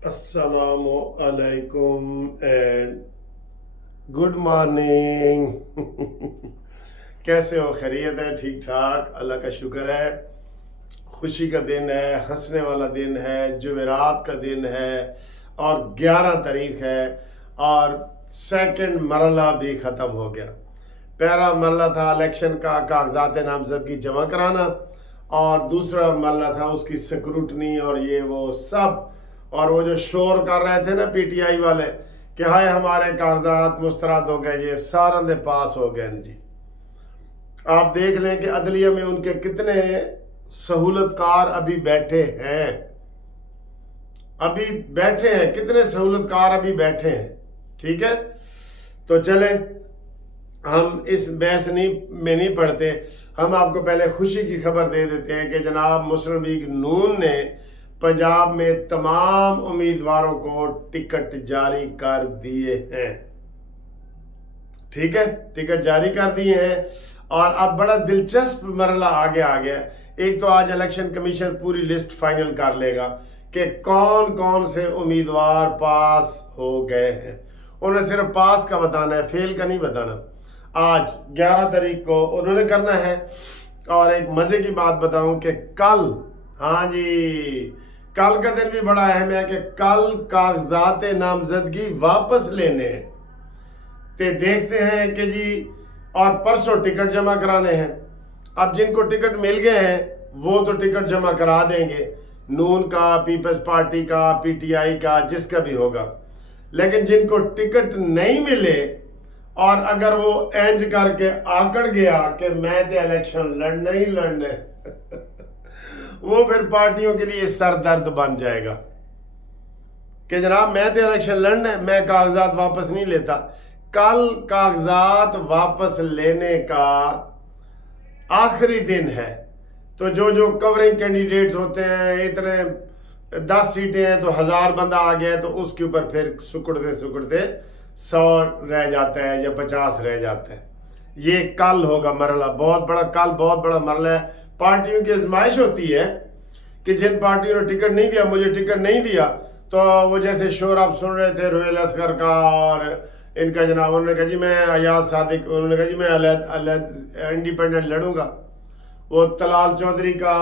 अस्सलामु अलैकुम and good morning. कैसे हो? खैरियत है? ठीक ठाक, अल्लाह का शुक्र है। खुशी का दिन है, हंसने वाला दिन है, जुमेरात का दिन है और 11 तारीख है और सेकंड मरला भी ख़त्म हो गया। पहला मरला था इलेक्शन का कागजात नामजदगी जमा कराना और दूसरा मरला था उसकी स्क्रूटनी और ये वो सब। और वो जो शोर कर रहे थे ना पीटीआई वाले कि हाय हमारे कागजात मुस्तरद हो गए, ये सारे दे पास हो गए जी। आप देख लें कि अदलिया में उनके कितने सहूलतकार अभी बैठे हैं, कितने सहूलतकार अभी बैठे हैं। ठीक है, तो चलें, हम इस बहस नहीं पढ़ते। हम आपको पहले खुशी की खबर दे देते हैं कि जनाब मुस्लिम लीग नून ने पंजाब में तमाम उम्मीदवारों को टिकट जारी कर दिए हैं। ठीक है, टिकट जारी कर दिए हैं और अब बड़ा दिलचस्प मरला आगे आ गया। एक तो आज इलेक्शन कमीशन पूरी लिस्ट फाइनल कर लेगा कि कौन कौन से उम्मीदवार पास हो गए हैं। उन्हें सिर्फ पास का बताना है, फेल का नहीं बताना। आज 11 तारीख को उन्होंने करना है। और एक मजे की बात बताऊं कि कल, हाँ जी, कल का दिन भी बड़ा अहम है कि कल कागजात नामजदगी वापस लेने हैं। ते देखते हैं कि जी, और परसों टिकट जमा कराने हैं। अब जिनको टिकट मिल गए हैं वो तो टिकट जमा करा देंगे, नून का, पीपल्स पार्टी का, पीटीआई का, जिसका भी होगा। लेकिन जिनको टिकट नहीं मिले और अगर वो एंज करके आकड़ गया कि मैं तो इलेक्शन लड़ने ही लड़ने वो फिर पार्टियों के लिए सर दर्द बन जाएगा कि जनाब मैं तो इलेक्शन लड़ने, मैं कागजात वापस नहीं लेता। कल कागजात वापस लेने का आखिरी दिन है। तो जो जो कवरिंग कैंडिडेट्स होते हैं, इतने 10 सीटें हैं तो 1000 बंदा आ गया, तो उसके ऊपर फिर सुकुड़ते 100 रह जाता है या 50 रह जाता है। ये कल होगा मरला, बहुत बड़ा, कल बहुत बड़ा मरला है। पार्टियों की आजमाइश होती है कि जिन पार्टियों ने टिकट नहीं दिया, मुझे टिकट नहीं दिया, तो वो जैसे शोर आप सुन रहे थे रोयल असगर का और इनका जनाब, उन्होंने कहा जी मैं अयाज सादिक, उन्होंने कहा जी मैं अलग इंडिपेंडेंट लड़ूंगा। वो तलाल चौधरी का,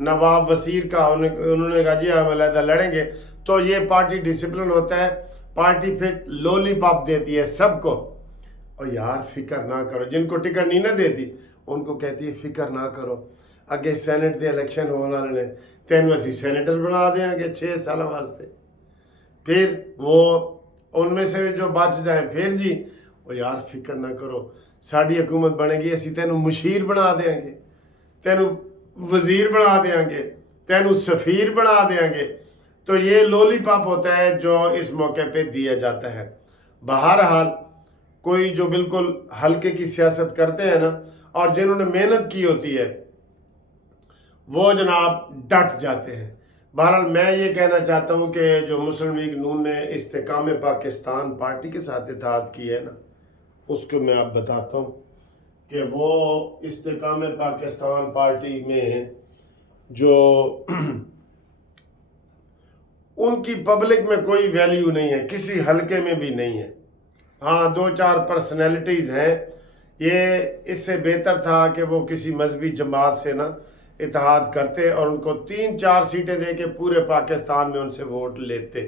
नवाब वसीर का, उन्होंने कहा जी हम अलहदा लड़ेंगे। तो ये पार्टी डिसिप्लिन होता है। पार्टी फिर लॉलीपॉप देती है सबको, और यार फिक्र ना करो, जिनको टिकट नहीं ना देती उनको कहती है फिक्र ना करो, अगे सैनेट के इलेक्शन होने वाले ने, तेन असी सैनेटर बना देंगे 6 साल वास्ते। फिर वो उनमें से जो बच जाए फिर जी, वो यार फिक्र ना करो, साड़ी हुकूमत बनेगी, असी तेन मुशीर बना देंगे, तेन वजीर बना देंगे, तेन सफ़ीर बना देंगे। तो ये लॉलीपॉप होता है जो इस मौके पे दिया जाता है। बहरहाल कोई जो बिल्कुल हल्के की सियासत करते हैं ना, और जिन्होंने मेहनत की होती है, वो जनाब डट जाते हैं। बहरहाल मैं ये कहना चाहता हूँ कि जो मुस्लिम लीग नून ने इस्तेकाम पाकिस्तान पार्टी के साथ इत्तेहाद की है ना, उसको मैं आप बताता हूँ कि वो इस्तेकाम पाकिस्तान पार्टी में जो उनकी पब्लिक में कोई वैल्यू नहीं है, किसी हलके में भी नहीं है। हाँ, 2-4 पर्सनैलिटीज़ हैं। ये इससे बेहतर था कि वो किसी मजहबी जमात से ना इत्तेहाद करते और उनको 3-4 सीटें दे के पूरे पाकिस्तान में उनसे वोट लेते।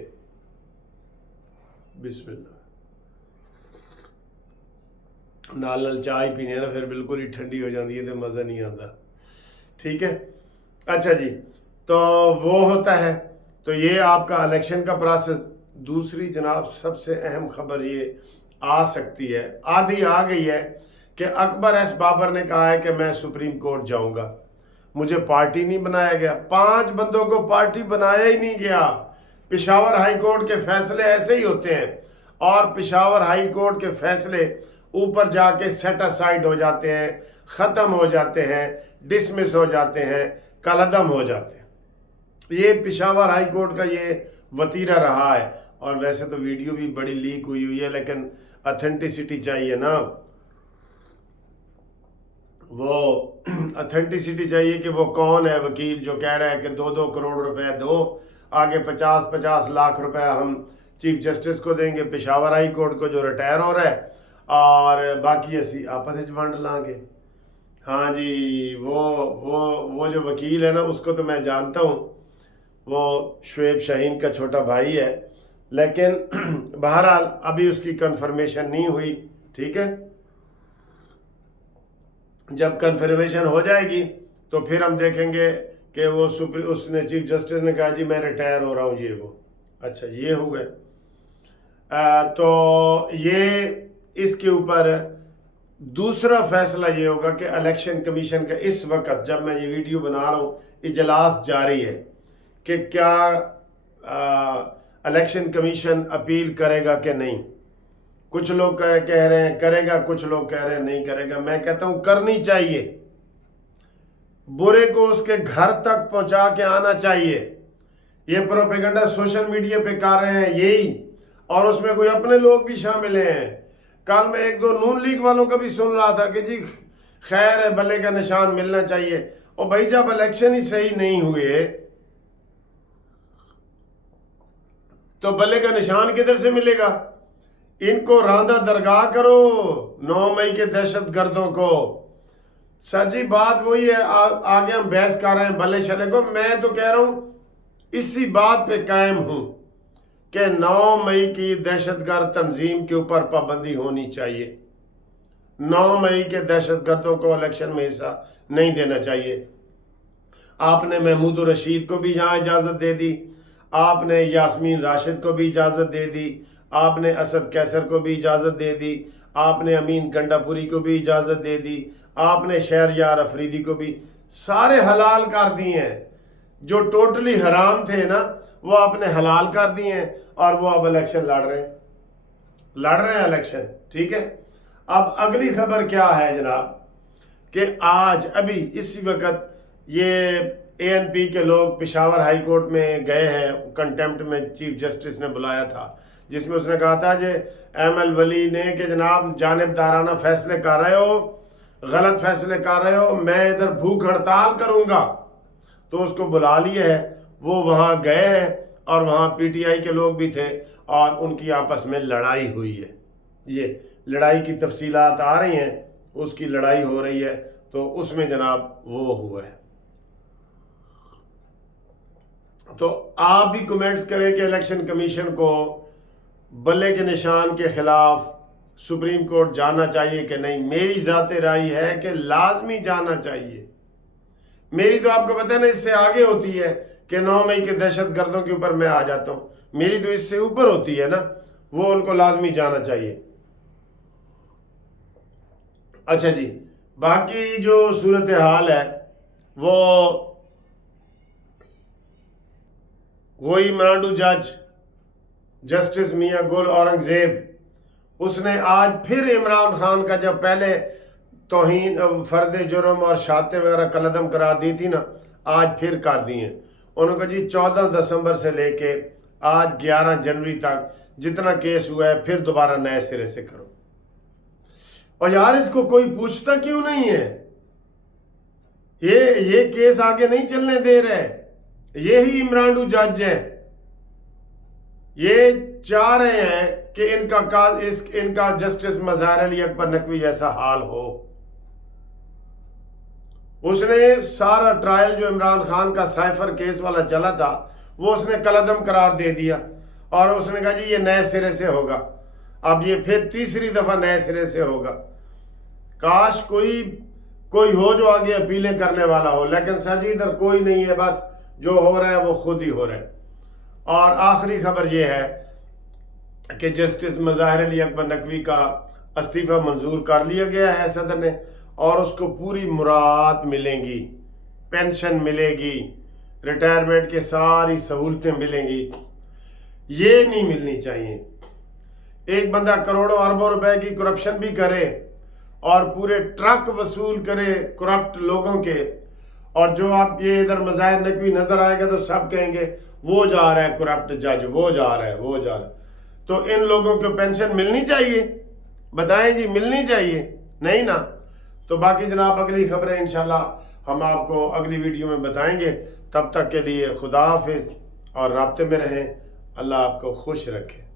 बिस्मिल्लाह, नाल चाय पीने ना फिर बिल्कुल ही ठंडी हो जाती है तो मज़ा नहीं आता। ठीक है, अच्छा जी, तो वो होता है। तो ये आपका इलेक्शन का प्रोसेस। दूसरी जनाब सबसे अहम खबर ये आ सकती है, आधी आ गई है, कि अकबर एस बाबर ने कहा है कि मैं सुप्रीम कोर्ट जाऊंगा, मुझे पार्टी नहीं बनाया गया। 5 बंदों को पार्टी बनाया ही नहीं गया। पेशावर हाई कोर्ट के फैसले ऐसे ही होते हैं, और पेशावर हाई कोर्ट के फैसले ऊपर जाके सेट असाइड हो जाते हैं, ख़त्म हो जाते हैं, डिसमिस हो जाते हैं, कलअदम हो जाते हैं। ये पेशावर हाई कोर्ट का ये वतीरा रहा है। और वैसे तो वीडियो भी बड़ी लीक हुई है, लेकिन अथेंटिसिटी चाहिए ना, वो अथेंटिसिटी चाहिए कि वो कौन है वकील जो कह रहा है कि 2-2 करोड़ रुपए दो آگے 50 لاکھ روپے ہم چیف جسٹس کو دیں گے پشاور ہائی کورٹ کو جو ریٹائر ہو رہا ہے، اور باقی اسی آپس ونڈ لیں گے۔ ہاں جی، وہ جو وکیل ہے نا، اس کو تو میں جانتا ہوں، وہ شعیب شاہین کا چھوٹا بھائی ہے، لیکن بہرحال ابھی اس کی کنفرمیشن نہیں ہوئی، ٹھیک ہے؟ جب کنفرمیشن ہو جائے گی تو پھر ہم دیکھیں گے کہ وہ اس نے چیف جسٹس نے کہا جی میں ریٹائر ہو رہا ہوں، یہ وہ اچھا یہ ہو گئے۔ تو یہ اس کے اوپر دوسرا فیصلہ یہ ہوگا کہ الیکشن کمیشن کا اس وقت جب میں یہ ویڈیو بنا رہا ہوں اجلاس جاری ہے کہ کیا الیکشن کمیشن اپیل کرے گا کہ نہیں۔ کچھ لوگ کہہ رہے ہیں کرے گا، کچھ لوگ کہہ رہے ہیں نہیں کرے گا۔ میں کہتا ہوں کرنی چاہیے، برے کو اس کے گھر تک پہنچا کے آنا چاہیے۔ یہ پروپیگنڈا سوشل میڈیا پہ کر رہے ہیں یہی، اور اس میں کوئی اپنے لوگ بھی شامل ہیں۔ کل میں ایک دو نون لیگ والوں کا بھی سن رہا تھا کہ جی خیر ہے بلے کا نشان ملنا چاہیے، اور بھائی جب الیکشن ہی صحیح نہیں ہوئے تو بلے کا نشان کدھر سے ملے گا؟ ان کو راندہ درگاہ کرو 9 مئی کے دہشت گردوں کو۔ سر جی بات وہی ہے، آگے ہم بحث کر رہے ہیں بلے شلے کو، میں تو کہہ رہا ہوں اسی بات پہ قائم ہوں کہ 9 مئی کی دہشت گرد تنظیم کے اوپر پابندی ہونی چاہیے۔ 9 مئی کے دہشت گردوں کو الیکشن میں حصہ نہیں دینا چاہیے۔ آپ نے محمود الرشید کو بھی یہاں اجازت دے دی، آپ نے یاسمین راشد کو بھی اجازت دے دی، آپ نے اسد کیسر کو بھی اجازت دے دی، آپ نے امین گنڈا پوری کو بھی اجازت دے دی، آپ نے شہریار افریدی کو بھی، سارے حلال کر دیے ہیں۔ جو ٹوٹلی حرام تھے نا وہ آپ نے حلال کر دیے ہیں، اور وہ اب الیکشن لڑ رہے ہیں الیکشن، ٹھیک ہے؟ اب اگلی خبر کیا ہے جناب کہ آج ابھی اسی وقت یہ ANP کے لوگ پشاور ہائی کورٹ میں گئے ہیں، کنٹیمپٹ میں چیف جسٹس نے بلایا تھا، جس میں اس نے کہا تھا کہ ML ولی نے کہ جناب جانبدارانہ فیصلے کر رہے ہو، غلط فیصلے کر رہے ہو، میں ادھر بھوک ہڑتال کروں گا۔ تو اس کو بلا لیا ہے، وہ وہاں گئے ہیں، اور وہاں PTI کے لوگ بھی تھے، اور ان کی آپس میں لڑائی ہوئی ہے۔ یہ لڑائی کی تفصیلات آ رہی ہیں، اس کی لڑائی ہو رہی ہے، تو اس میں جناب وہ ہوا ہے۔ تو آپ بھی کمنٹس کریں کہ الیکشن کمیشن کو بلے کے نشان کے خلاف سپریم کورٹ جانا چاہیے کہ نہیں۔ میری ذاتی رائے ہے کہ لازمی جانا چاہیے۔ میری تو آپ کو پتہ ہے نا اس سے آگے ہوتی ہے کہ 9 مئی کے دہشت گردوں کے اوپر میں آ جاتا ہوں، میری تو اس سے اوپر ہوتی ہے نا، وہ ان کو لازمی جانا چاہیے۔ اچھا جی، باقی جو صورتحال ہے وہ وہی مرانڈو جج جسٹس میاں گل اورنگزیب، اس نے آج پھر عمران خان کا جب پہلے توہین فرد جرم اور شہادتیں وغیرہ قلعدم قرار دی تھی نا، آج پھر کر دی ہیں۔ انہوں نے کہا جی 14 دسمبر سے لے کے آج 11 جنوری تک جتنا کیس ہوا ہے پھر دوبارہ نئے سرے سے کرو۔ اور یار اس کو کوئی پوچھتا کیوں نہیں ہے؟ یہ کیس آگے نہیں چلنے دے رہے، یہی عمرانڈو جج ہیں، یہ چاہ رہے ہیں کہ ان کا جسٹس مظاہر علی اکبر نقوی جیسا حال ہو۔ اس نے سارا ٹرائل جو عمران خان کا سائفر کیس والا چلا تھا وہ اس نے قلعدم قرار دے دیا، اور اس نے کہا جی یہ نئے سرے سے ہوگا۔ اب یہ پھر تیسری دفعہ نئے سرے سے ہوگا۔ کاش کوئی ہو جو آگے اپیلیں کرنے والا ہو، لیکن سر ادھر کوئی نہیں ہے، بس جو ہو رہا ہے وہ خود ہی ہو رہا ہے۔ اور آخری خبر یہ ہے کہ جسٹس مظاہر علی اکبر نقوی کا استعفیٰ منظور کر لیا گیا ہے صدر نے، اور اس کو پوری مراعات ملیں گی، پینشن ملے گی، ریٹائرمنٹ کے ساری سہولتیں ملیں گی۔ یہ نہیں ملنی چاہیے۔ ایک بندہ کروڑوں اربوں روپے کی کرپشن بھی کرے اور پورے ٹرک وصول کرے کرپٹ لوگوں کے، اور جو آپ یہ ادھر مظاہر نقوی نظر آئے گا تو سب کہیں گے وہ جا رہا ہے کرپٹ جج، وہ جا رہا ہے۔ تو ان لوگوں کو پینشن ملنی چاہیے؟ بتائیں جی، ملنی چاہیے؟ نہیں نا۔ تو باقی جناب اگلی خبریں انشاءاللہ ہم آپ کو اگلی ویڈیو میں بتائیں گے۔ تب تک کے لیے خدا حافظ، اور رابطے میں رہیں. اللہ آپ کو خوش رکھے.